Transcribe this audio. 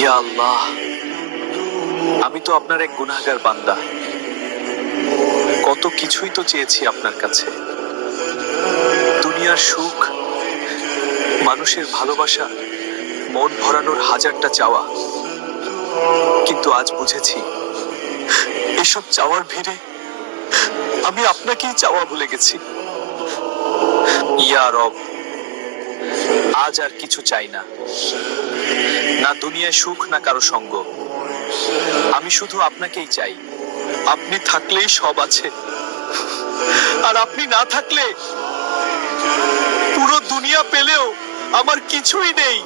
ইয়া আল্লাহ, আমি তো আপনার এক গুনাহগার বান্দা। কত কিছুই তো চেয়েছি আপনার কাছে, দুনিয়ার সুখ, মানুষের ভালোবাসা, মন ভরানোর হাজারটা চাওয়া। কিন্তু আজ বুঝেছি, এসব চাওয়ার ভিড়ে আমি আপনাকেই চাওয়া ভুলে গেছি। ইয়া রব, আজ আর কিছু চাই না, না দুনিয়ায় সুখ, না কারো সঙ্গ। আমি শুধু আপনাকেই চাই। আপনি থাকলেই সব আছে, আর আপনি না থাকলে পুরো দুনিয়া পেলেও আমার কিছুই নেই।